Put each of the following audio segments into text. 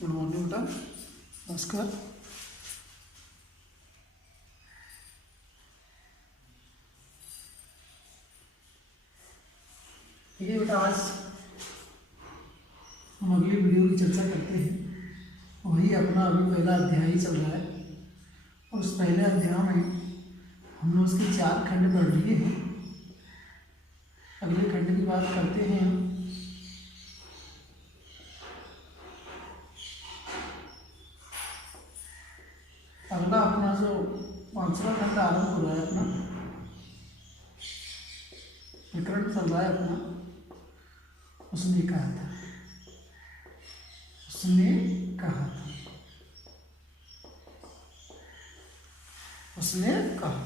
Good morning बेटा। नमस्कार। ठीक है बेटा, आज हम अगली वीडियो की चर्चा करते हैं। वही अपना अभी पहला अध्याय ही चल रहा है और उस पहले अध्याय में हमने उसके 4 खंड पढ़ लिए हैं। अगले खंड की बात करते हैं हम। अगला अपना जो 5वां खंड आरंभ हो रहा है, अपना प्रकरण चल रहा है अपना। उसने कहा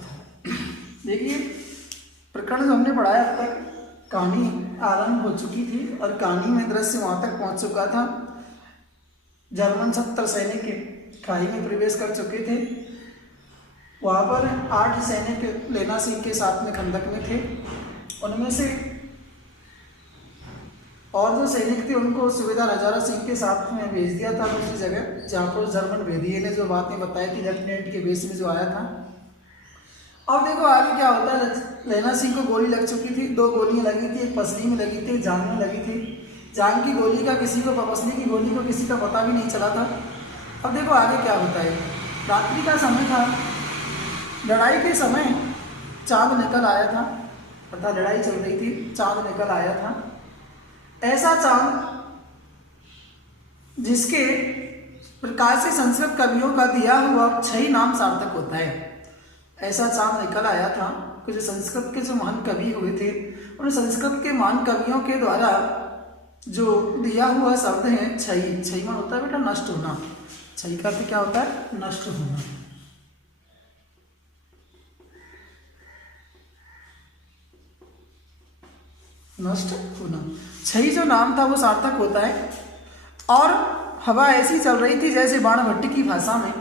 था देखिए, प्रकरण जो हमने पढ़ाया अब तक, कहानी आरंभ हो चुकी थी और कहानी में दृश्य वहां तक पहुंच चुका था। जर्मन 70 सैनिक खाई में प्रवेश कर चुके थे। वहां पर 8 सैनिक लेना सिंह के साथ में खंदक में थे। उनमें से और जो सैनिक थे उनको सूबेदार हजारा सिंह के साथ में भेज दिया था दूसरी जगह, जहाँ पर जर्मन भेदिये ने जो बातें बताई थी लेफ्टिनेंट के बेस में जो आया था। अब देखो आगे क्या होता है। लेना सिंह को गोली लग चुकी थी, 2 गोलियां लगी थी, एक पसली में लगी थी, जान में लगी थी। जान की गोली का किसी को, पसली की गोली को किसी का पता भी नहीं चला था। अब देखो आगे क्या होता है। रात्रि का समय था, लड़ाई के समय चांद निकल आया था, अर्थात लड़ाई चल रही थी, चांद निकल आया था। ऐसा चांद जिसके प्रकाश से संस्कृत कवियों का दिया हुआ 6 नाम सार्थक होता है, ऐसा चांद निकल आया था। कुछ संस्कृत के जो महान कवि हुए थे, उन संस्कृत के महान कवियों के द्वारा जो दिया हुआ शब्द है छई। छई मान होता है बेटा नष्ट होना। छई का अर्थ क्या होता है? नष्ट होना। नष्ट होना। छई जो नाम था वो सार्थक होता है। और हवा ऐसी चल रही थी जैसे बाण भट्टी की भाषा में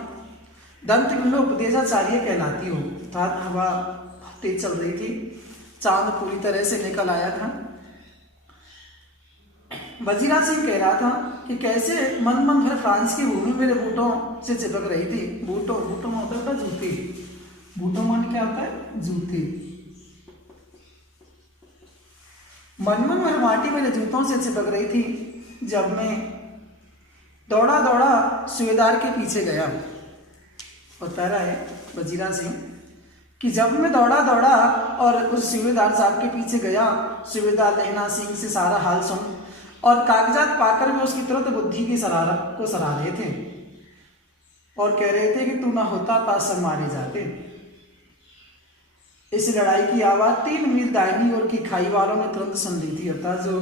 दंत में उपदेशाचार्य कहलाती हो, अर्थात हवा तेज चल रही थी, चांद पूरी तरह से निकल आया था। वजीरा सिंह कह रहा था कि कैसे मन भर फ्रांस की भूमि मेरे बूटों से चिपक रही थी। बूटों में होता है जूते। बूटों मान क्या होता है? जूते। मन भर माटी मेरे जूतों से चिपक रही थी जब मैं दौड़ा दौड़ा सूबेदार के पीछे गया। बता रहा है वजीरा सिंह कि जब मैं दौड़ा दौड़ा और उस सूबेदार साहब के पीछे गया, सूबेदार लेना सिंह से सारा हाल सुन और कागजात पाकर में उसकी तुरंत बुद्धि की शरारत को सराह रहे थे और कह रहे थे कि तू ना होता तो सब मारे जाते। इस लड़ाई की आवाज 3 मील दाहिनी ओर की खाई वालों ने तुरंत सुन ली थी, अर्थात जो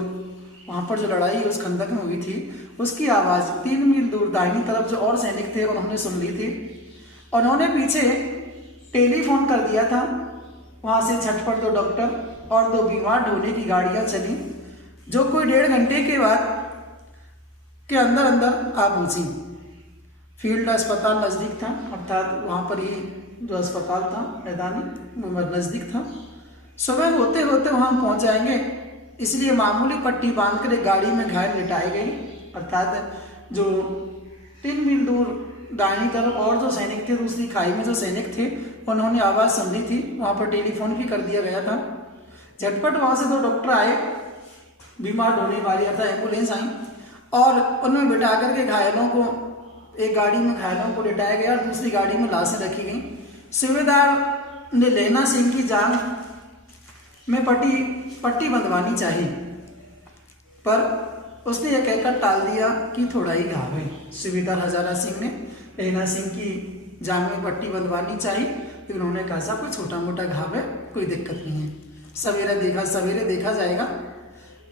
वहां पर जो लड़ाई उस खंदक में हुई थी उसकी आवाज 3 मील दूर दाहिनी तरफ जो और सैनिक थे उन्होंने सुन ली थी। उन्होंने पीछे टेलीफोन कर दिया था। वहां से झटपट 2 डॉक्टर और 2 बीमार ढोने की गाड़ियां चली, जो कोई 1.5 घंटे के बाद के अंदर अंदर आ पहुंची। फील्ड अस्पताल नजदीक था, अर्थात वहां पर ही जो अस्पताल था मैदानी नजदीक था। सुबह होते होते वहां पहुंच जाएंगे, इसलिए मामूली पट्टी बांधकर एक गाड़ी में घायल लिटाए गए। अर्थात जो 3 मील दूर दाहिनी तरफ और जो सैनिक थे, दूसरी खाई में जो सैनिक थे, उन्होंने आवाज सुनी थी। वहां पर टेलीफोन भी कर दिया गया था। झटपट वहां से 2 डॉक्टर आए, बीमार ढोने वाली अर्थात एम्बुलेंस आई और उनमें बिठा करके घायलों को एक गाड़ी में घायलों को लिटाया गया और दूसरी गाड़ी में लाशें रखी गई। सूबेदार ने लेना सिंह की जान में पट्टी बंधवानी चाहिए, पर उसने यह कहकर टाल दिया कि थोड़ा ही घाव है। सूबेदार हजारा सिंह ने लेना सिंह की जान में पट्टी बंधवानी चाहिए, फिर उन्होंने कहा साहब कोई छोटा मोटा घाव है, कोई दिक्कत नहीं है, सवेरे देखा जाएगा।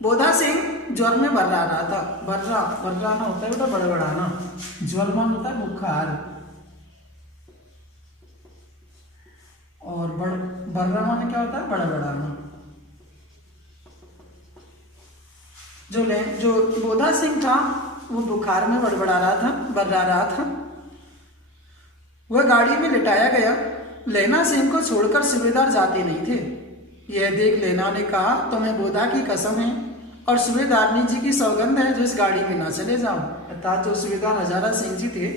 बोधा सिंह ज्वर में बर्रा रहा था। बर्राना होता है बेटा बड़बड़ाना, ज्वर मान होता है बुखार और बर्रा मान क्या होता है? बड़बड़ाना। जो बोधा सिंह था वो बुखार में बर्रा रहा था। वह गाड़ी में लिटाया गया। लेना सिंह को छोड़कर सूबेदार जाते नहीं थे। यह देख लेना ने कहा तुम्हें बोधा की कसम है, और सूबेदारनी जी की सौगंध है जो इस गाड़ी में ना चले जाओ। अर्थात जो सूबेदार हजारा सिंह जी थे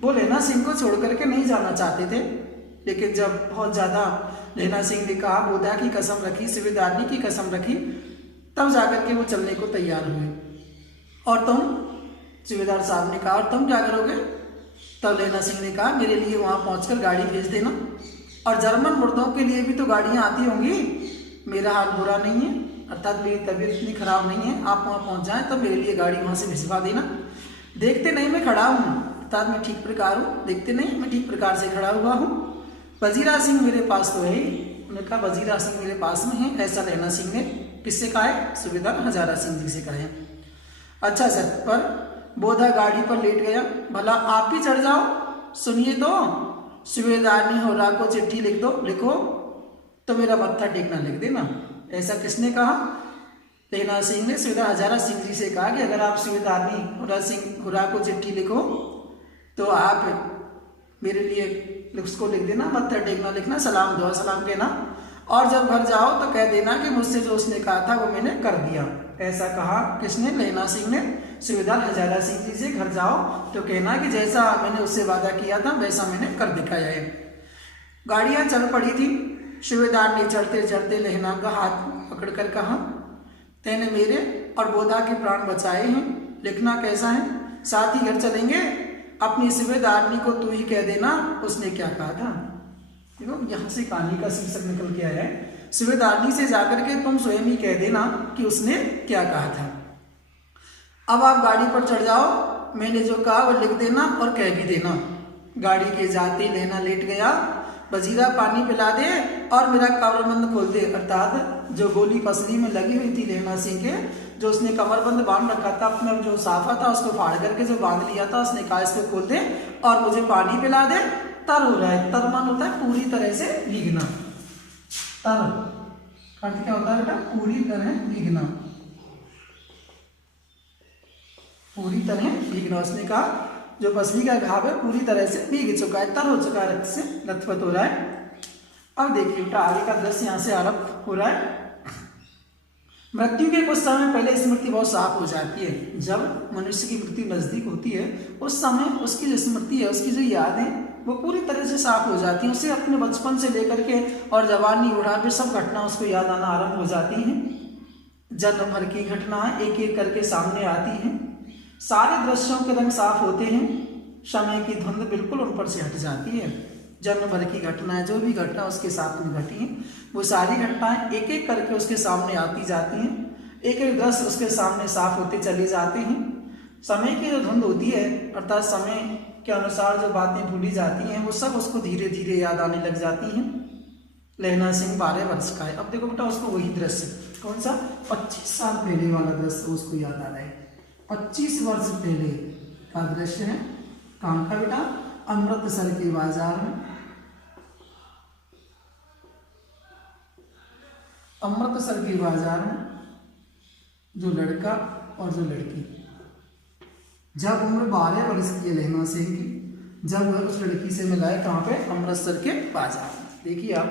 वो लहना सिंह को छोड़ करके नहीं जाना चाहते थे, लेकिन जब बहुत ज़्यादा लहना सिंह ने कहा, बोधा की कसम रखी, सूबेदारनी की कसम रखी, तब जाकर के वो चलने को तैयार हुए। और तुम, सूबेदार साहब ने कहा, और तुम क्या करोगे? तब लहना सिंह ने कहा, मेरे लिए वहाँ पहुँचकर गाड़ी भेज देना, और जर्मन मुर्दों के लिए भी तो गाड़ियाँ आती होंगी, मेरा हाल बुरा नहीं है, अर्थात मेरी तबीयत इतनी खराब नहीं है, आप वहाँ पहुँच जाएं तो मेरे लिए गाड़ी वहाँ से भिजवा देना। देखते नहीं मैं खड़ा हूँ, अर्थात मैं ठीक प्रकार हूँ, देखते नहीं मैं ठीक प्रकार से खड़ा हुआ हूँ। वजीरा सिंह मेरे पास तो है ही। उन्होंने कहा वजीरा सिंह मेरे पास में है, ऐसा लहना सिंह ने किससे कहा है? सूबेदार हजारा सिंह जी से कहा है। अच्छा सर, पर बोधा गाड़ी पर लेट गया, भला आप ही चढ़ जाओ, सुनिए तो, सूबेदार ने होरा को चिट्ठी लिख दो, लिखो तो मेरा मत्था टेकना लिख देना। ऐसा किसने कहा? लहना सिंह ने सूबेदार हजारा सिंह जी से कहा कि अगर आप सूबेदारनी होरा को चिट्ठी लिखो तो आप मेरे लिए उसको लिख देना, मत्था टेकना लिखना, सलाम दुआ सलाम कहना, और जब घर जाओ तो कह देना कि मुझसे जो उसने कहा था वो मैंने कर दिया। ऐसा कहा किसने? लहना सिंह ने सूबेदार हजारा सिंह जी से। घर जाओ तो कहना कि जैसा मैंने उससे वादा किया था वैसा मैंने कर दिखाया है। गाड़ियां चल पड़ी थी। सूबेदार ने चढ़ते चढ़ते लहना का हाथ पकड़कर कहा, तैने मेरे और बोधा के प्राण बचाए हैं, लिखना कैसा है? साथ ही घर चलेंगे, अपनी सूबेदारनी को तू ही कह देना उसने क्या कहा था। देखो यहाँ से कहानी का शीर्षक निकल के आया है, सूबेदारनी से जाकर के तुम स्वयं ही कह देना कि उसने क्या कहा था। अब आप गाड़ी पर चढ़ जाओ, मैंने जो कहा वो लिख देना और कह भी देना। गाड़ी के जाते लहना लेट गया, वजीरा पानी पिला दे और मेरा कमरबंद खोल दे, अर्थात जो गोली पसली में लगी हुई थी लहना सिंह के, जो उसने कमरबंद बांध रखा था अपना, जो साफा था उसको फाड़ करके जो बांध लिया था, उसने कहा इसको खोल दे और मुझे पानी पिला दे। तर हो रहा है, तर मान होता है पूरी तरह से भीगना, तर अर्थ क्या होता है बेटा? पूरी तरह भीगना, पूरी तरह भीगना। उसने कहा जो पसली का घाव है पूरी तरह से भीग चुका है, तर हो चुका है, रक्त से लथपथ हो रहा है। अब देखिए बेटा आगे का दृश्य यहाँ से आरंभ हो रहा है। मृत्यु के कुछ समय पहले स्मृति बहुत साफ हो जाती है। जब मनुष्य की मृत्यु नजदीक होती है उस समय उसकी जो स्मृति है, उसकी जो याद है वो पूरी तरह से साफ हो जाती है। उसे अपने बचपन से लेकर के और जवानी बुढ़ापे सब घटना उसको याद आना आरंभ हो जाती हैं। जन्म भर की घटना एक एक करके सामने आती हैं, सारे दृश्यों के रंग साफ होते हैं, समय की धुंध बिल्कुल उन पर से हट जाती है। जन्म भर की घटनाएं, जो भी घटना उसके साथ में घटी हैं, वो सारी घटनाएं एक एक करके उसके सामने आती जाती हैं, एक एक दृश्य उसके सामने साफ होते चले जाते हैं। समय की जो धुंध होती है, अर्थात समय के अनुसार जो बातें भूली जाती हैं, वो सब उसको धीरे धीरे याद आने लग जाती हैं। लहना सिंह 12 वर्ष का है। अब देखो बेटा उसको वही दृश्य, कौन सा? 25 साल पहले वाला दृश्य उसको याद आ रहा है। 25 वर्ष पहले का दृश्य है। कहाँ का बेटा? अमृतसर के बाजार में। अमृतसर के बाजार में जो लड़का और जो लड़की, जब उम्र 12 वर्ष की है लहना सिंह की, जब वह उस लड़की से मिला है, कहाँ पे? अमृतसर के बाजार में। देखिए आप,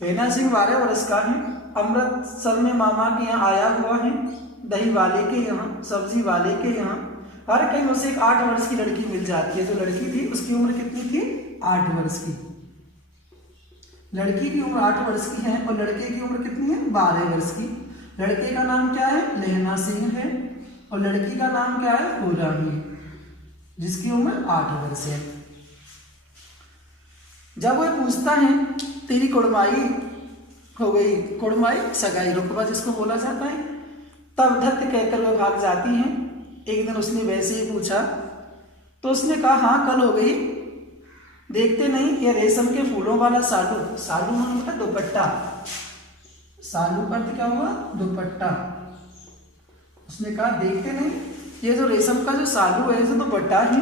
लहना सिंह 12 वर्ष का है, अमृतसर में मामा के यहाँ आया हुआ है, दही वाले के यहाँ, सब्जी वाले के यहाँ, हर कहीं उसे एक 8 वर्ष की लड़की मिल जाती है। जो लड़की थी उसकी उम्र कितनी थी? 8 वर्ष की। लड़की की उम्र 8 वर्ष की है और लड़के की उम्र कितनी है? 12 वर्ष की। लड़के का नाम क्या है? लहना सिंह है, और लड़की का नाम क्या है? होरानी, जिसकी उम्र 8 वर्ष है। जब वह पूछता है तेरी कुड़माई हो गई, कुड़माई सगाई रुकबा जिसको बोला जाता है, तब धत्त कहकर वह भाग जाती है। एक दिन उसने वैसे ही पूछा तो उसने कहा हाँ कल हो गई। देखते नहीं ये रेशम के फूलों वाला सालू, सालू मतलब दुपट्टा, सालू का अर्थ क्या हुआ? दुपट्टा। उसने कहा देखते नहीं ये जो रेशम का जो सालू है, जो दुपट्टा है।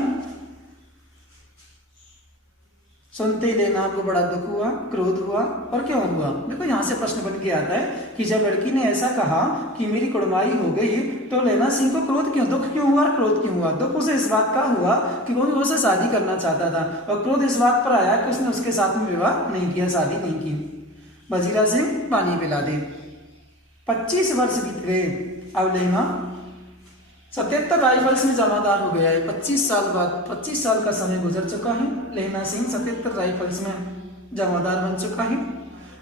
सुनते ही लेना को बड़ा दुख हुआ, क्रोध हुआ, और क्यों हुआ? देखो यहाँ से प्रश्न बन के आता है कि जब लड़की ने ऐसा कहा कि मेरी कुड़माई हो गई, तो लहना सिंह को क्रोध क्यों, दुख क्यों हुआ, क्रोध क्यों हुआ? दुख उसे इस बात का हुआ कि वो उससे शादी करना चाहता था, और क्रोध इस बात पर आया कि उसने उसके साथ में विवाह नहीं किया, शादी नहीं की। वजीरा सिंह पानी पिला दे। 25 वर्ष बीत गए। अब लेना 77 राइफल्स में जमादार हो गया है। 25 साल बाद, 25 साल का समय गुजर चुका है। लेना सिंह 77 राइफल्स में जमादार बन चुका है।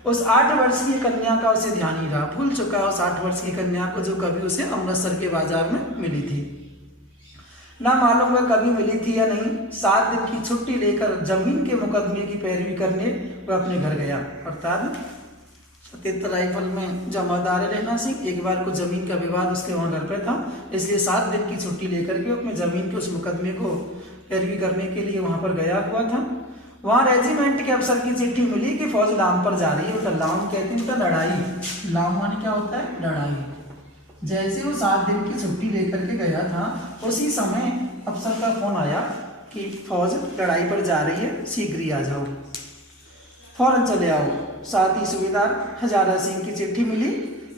उस 8 वर्ष की कन्या का उसे ध्यान ही रहा, भूल चुका है उस 8 वर्ष की कन्या को जो कभी उसे अमृतसर के बाजार में मिली थी। ना मालूम वह कभी मिली थी या नहीं। 7 दिन की छुट्टी लेकर जमीन के मुकदमे की पैरवी करने वह अपने घर गया। अर्थात 77 राइफल में जमादार है लेना सिंह। एक बार को जमीन का विवाद उसके वहां घर पे था, इसलिए 7 दिन की छुट्टी लेकर के अपने जमीन के उस मुकदमे को पैरवी करने के लिए वहां पर गया हुआ था। वहां रेजिमेंट के अफसर की चिट्ठी मिली कि फौज लाम पर जा रही है। तो लाम कहते हैं तो लड़ाई, लाम माने क्या होता है, लड़ाई। जैसे वो 7 दिन की छुट्टी लेकर के गया था, उसी समय अफसर का फोन आया कि फौज लड़ाई पर जा रही है, शीघ्र ही आ जाओ, फौरन चले आओ। साथ ही सूबेदार हजारा सिंह की चिट्ठी मिली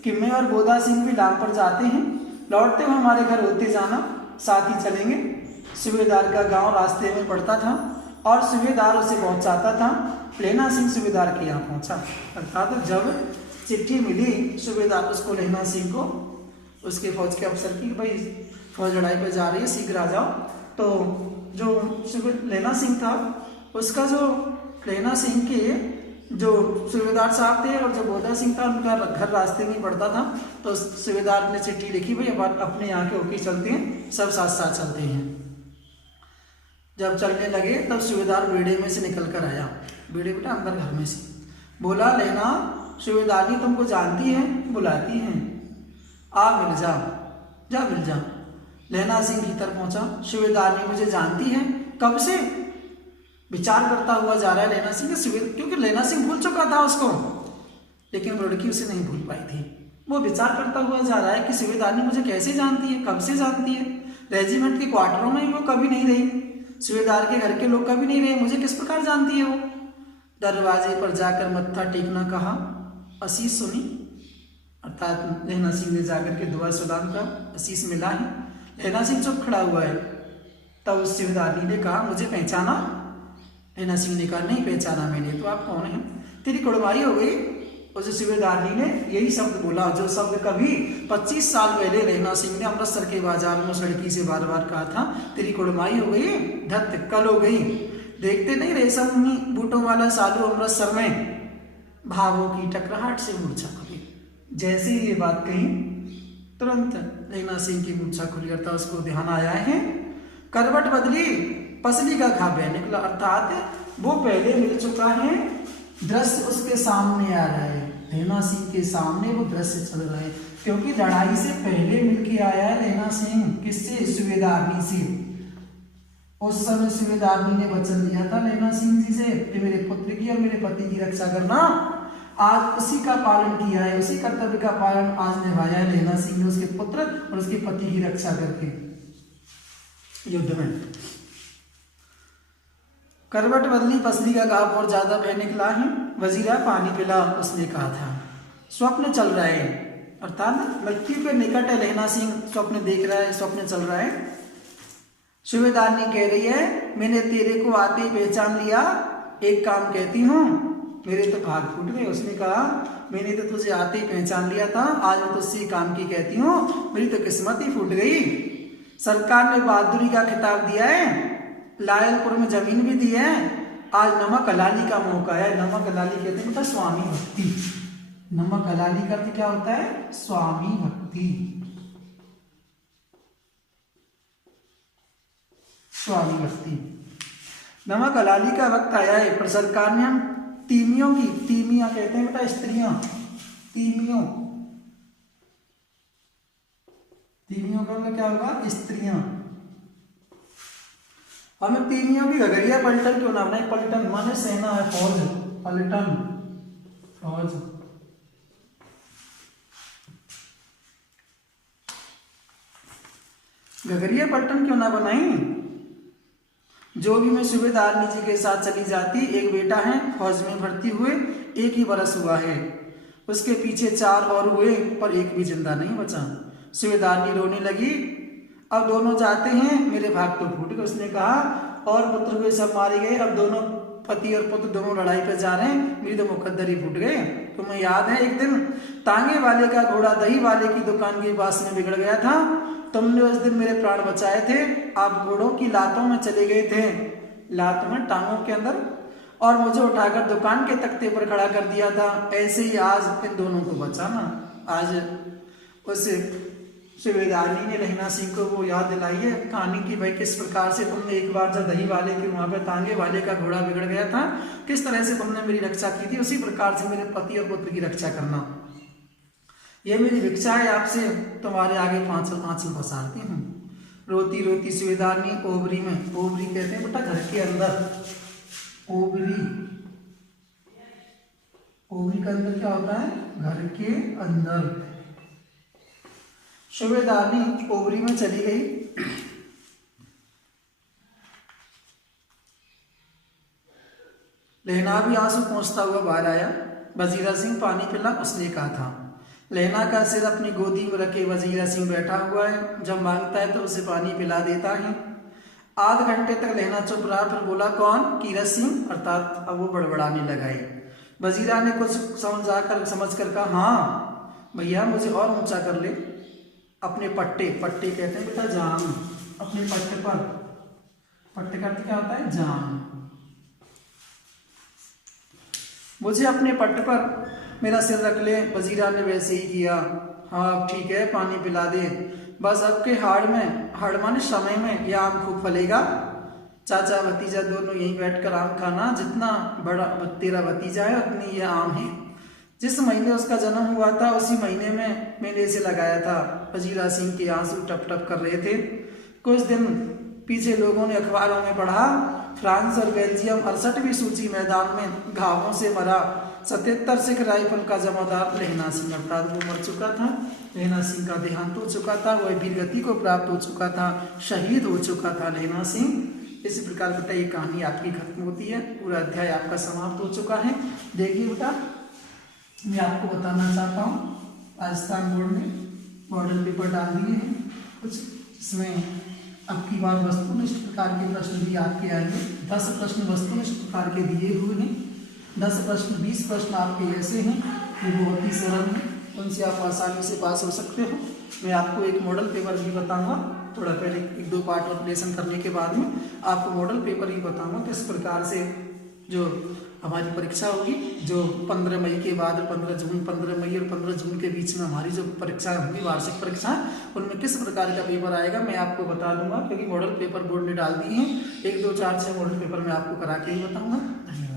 कि मैं और बोधा सिंह भी लाम पर जाते हैं, लौटते हुए हमारे घर होते जाना, साथ ही चलेंगे। सूबेदार का गांव रास्ते में पड़ता था और सूबेदार उसे पहुंचाता था। लेना सिंह सूबेदार के यहाँ पहुंचा। अर्थात जब चिट्ठी मिली सूबेदार उसको, लेना सिंह को, उसके फौज के अफसर की, भाई फौज लड़ाई पर जा रही है, शीघ्र आ जाओ, तो जो लेना सिंह था उसका, जो लेना सिंह के जो सूबेदार साहब थे और जो बोधा सिंह था, उनका घर रास्ते में पड़ता था। तो सूबेदार ने चिट्ठी लिखी, भाई अब अपने यहाँ के होके चलते हैं, सब साथ साथ चलते हैं। जब चलने लगे तब सूबेदार बेड़े में से निकल कर आया। बेड़े बेटा अंदर घर में से। बोला, लेना सूबेदार ने तुमको जानती है, बुलाती हैं, आ मिल जा, जा मिल जा। लेना सिंह भीतर पहुंचा। सूबेदार ने मुझे जानती है, कब से? विचार करता हुआ जा रहा है लेना सिंह, क्योंकि लेना सिंह भूल चुका था उसको, लेकिन वो लड़की उसे नहीं भूल पाई थी। वो विचार करता हुआ जा रहा है कि सूबेदार ने मुझे कैसे जानती है, कब से जानती है। रेजिमेंट के क्वार्टरों में वो कभी नहीं रही, सूबेदार के घर के लोग कभी नहीं रहे, मुझे किस प्रकार जानती है वो। दरवाजे पर जाकर मत्था टेकना कहा, आशीष सुनी। अर्थात लेना सिंह ने जाकर के दुआ सलाम का, आशीष मिला है। लेना सिंह चुप खड़ा हुआ है। तब उस सूबेदार ने कहा, मुझे पहचाना? लेना सिंह ने कहा, नहीं पहचाना मैंने, तो आप कौन हैं? तेरी कुड़माई हो गई। उस सूबेदारनी ने यही शब्द बोला जो शब्द कभी 25 साल पहले लेना सिंह ने अमृतसर के बाजार में उस लड़की से बार बार कहा था, तेरी कुड़माई हो गई, धत कल हो गई। देखते नहीं रेशमी बूटों वाला सालू अमृतसर में भावों की टकराहट से मूर्छा खुली। जैसे ही ये बात कही तुरंत लेना सिंह की मूर्छा खुली। अर्थात उसको ध्यान आया है, करवट बदली, पसली का घा बह निकला। अर्थात वो पहले मिल चुका है, दृश्य उसके सामने आ रहा है। लेना सिंह के सामने वो दृश्य चल रहा है, क्योंकि लड़ाई से पहले मिलके आया है लेना सिंह। किससे? सूबेदारनी से। उस समय सूबेदारनी ने वचन दिया था लेना सिंह जी से कि मेरे पुत्र की और मेरे पति की रक्षा करना। आज उसी का पालन किया है, उसी कर्तव्य का पालन आज निभाया है लेना सिंह ने, उसके पुत्र और उसके पति की रक्षा करके युद्ध में। करवट बदली, पसली का घाव और ज्यादा बह निकला है, वजीरा पानी पिला, उसने कहा था। स्वप्न चल रहा है, अर्थात मृत्यु के निकट है लेना सिंह, स्वप्न देख रहा है, स्वप्न चल रहा है। सूबेदारनी कह रही है, मैंने तेरे को आते ही पहचान लिया, एक काम कहती हूँ, मेरे तो भाग फूट गए। उसने कहा, मैंने तो तुझे आते ही पहचान लिया था, आज मैं तुझसे काम की कहती हूँ, मेरी तो किस्मत ही फूट गई। सरकार ने बहादुरी का खिताब दिया है, लायलपुर में जमीन भी दी है, आज नमक हलाली का मौका है। नमक हलाली कहते हैं बेटा स्वामी भक्ति। नमक हलाली का अर्थ क्या होता है? स्वामी भक्ति, स्वामी भक्ति। नमक हलाली का वक्त आया है, पर सरकार ने हम तीमियों की, तीमियां कहते हैं बेटा स्त्रियां, तीमियों, तीमियों का मतलब क्या होगा? स्त्रियां। हमें तीमियों की घगरिया पलटन क्यों ना बनाए? पलटन माने सेना है, फौज, पलटन फौज। घगरिया पलटन क्यों ना बनाई? जो भी मैं सूबेदारनी जी के साथ चली जाती, एक बेटा है फौज में भर्ती हुए, 1 ही बरस हुआ है, उसके पीछे 4 और हुए, पर एक भी जिंदा नहीं बचा। सूबेदारनी रोने लगी, अब दोनों जाते हैं, मेरे भाग तो फूट गए। उसने कहा, और पुत्र हुए सब मारे गए, अब दोनों पति और पुत्र दोनों लड़ाई पर जा रहे हैं, मेरी तो मुकद्दर ही फूट गए। तुम्हें याद है एक दिन तांगे वाले का घोड़ा दही वाले की दुकान के पास में बिगड़ गया था, तुमने उस दिन मेरे प्राण बचाए थे। आप घोड़ों की लातों में चले गए थे, लात में टांगों के अंदर, और मुझे उठाकर दुकान के तख्ते पर खड़ा कर दिया था। ऐसे ही आज इन दोनों को बचाना। आज उस सूबेदारनी ने लहना सिंह को वो याद दिलाई है कहानी की, भाई किस प्रकार से तुमने एक बार जब दही वाले के वहां पे तांगे वाले का घोड़ा बिगड़ गया था, किस तरह से तुमने मेरी रक्षा की थी, उसी प्रकार से मेरे पति और पुत्र की रक्षा करना। ये मेरी भिक्षा है आपसे, तुम्हारे आगे आंचल आंचल पसारती हूँ। रोती रोती सूबेदारनी ओबरी में, ओबरी कहते हैं बेटा घर के अंदर, ओबरी, ओबरी का अंदर क्या होता है, घर के अंदर। सूबेदारनी ओबरी में चली गई। लहना भी आंसू पहुंचता हुआ बाहर आया। वजीरा सिंह पानी पिला, उसने कहा था। लहना का सिर अपनी गोदी में रखे वजीरा सिंह बैठा हुआ है, जब मांगता है तो उसे पानी पिला देता है। आध घंटे तक लहना चुप रहा, फिर बोला कौन, कीरत सिंह, अर्थात अब वो बड़बड़ाने लगाए। वजीरा ने कुछ समझ कर कहा, हाँ भैया मुझे और ऊंचा कर ले, अपने पट्टे, पट्टे कहते हैं बेटा जाम, अपने पट्टे पर, पट्टे का अर्थ क्या होता है, जाम, मुझे अपने पट्टे पर मेरा सिर रख ले। वजीरा ने वैसे ही किया। हाँ ठीक है पानी पिला दे, बस अब के हाड़ में, हाड़ माने समय में यह आम खूब फलेगा। चाचा भतीजा दोनों यहीं बैठकर आम खाना, जितना बड़ा तेरा भतीजा है उतनी ये आम है। जिस महीने उसका जन्म हुआ था उसी महीने में मैंने इसे लगाया था। वजीरा सिंह के आंसू टप टप कर रहे थे। कुछ दिन पीछे लोगों ने अखबारों में पढ़ा, फ्रांस और बेल्जियम 68वीं सूची मैदान में घावों से मरा 77 सिख राइफल का जमादार लहना सिंह, अर्थात वो मर चुका था। लहना सिंह का देहांत हो चुका था, वह वीर गति को प्राप्त हो चुका था, शहीद हो चुका था लहना सिंह। इसी प्रकार बेटा ये कहानी आपकी खत्म होती है, पूरा अध्याय आपका समाप्त हो चुका है। देखिए बेटा मैं आपको बताना चाहता हूँ, राजस्थान बोर्ड ने मॉडल पेपर डाल दिए हैं कुछ, इसमें अब की बार वस्तुनिष्ठ प्रकार के प्रश्न भी आपके आएंगे। 10 प्रश्न वस्तुनिष्ठ प्रकार के दिए हुए हैं, 10 प्रश्न 20 प्रश्न आपके ऐसे हैं कि बहुत ही सरल हैं, उनसे आप आसानी से पास हो सकते हो। मैं आपको एक मॉडल पेपर भी बताऊंगा, थोड़ा पहले 1-2 पार्ट ऑपरेशन करने के बाद में आपको मॉडल पेपर ही बताऊंगा किस प्रकार से जो हमारी परीक्षा होगी, जो 15 मई के बाद 15 जून, 15 मई और 15 जून के बीच में हमारी जो परीक्षा होगी, वार्षिक परीक्षा, उनमें किस प्रकार का पेपर आएगा मैं आपको बता दूंगा, क्योंकि मॉडल पेपर बोर्ड ने डाल दिए हैं। 1, 2, 4, 6 मॉडल पेपर मैं आपको करा के ही बताऊंगा। धन्यवाद।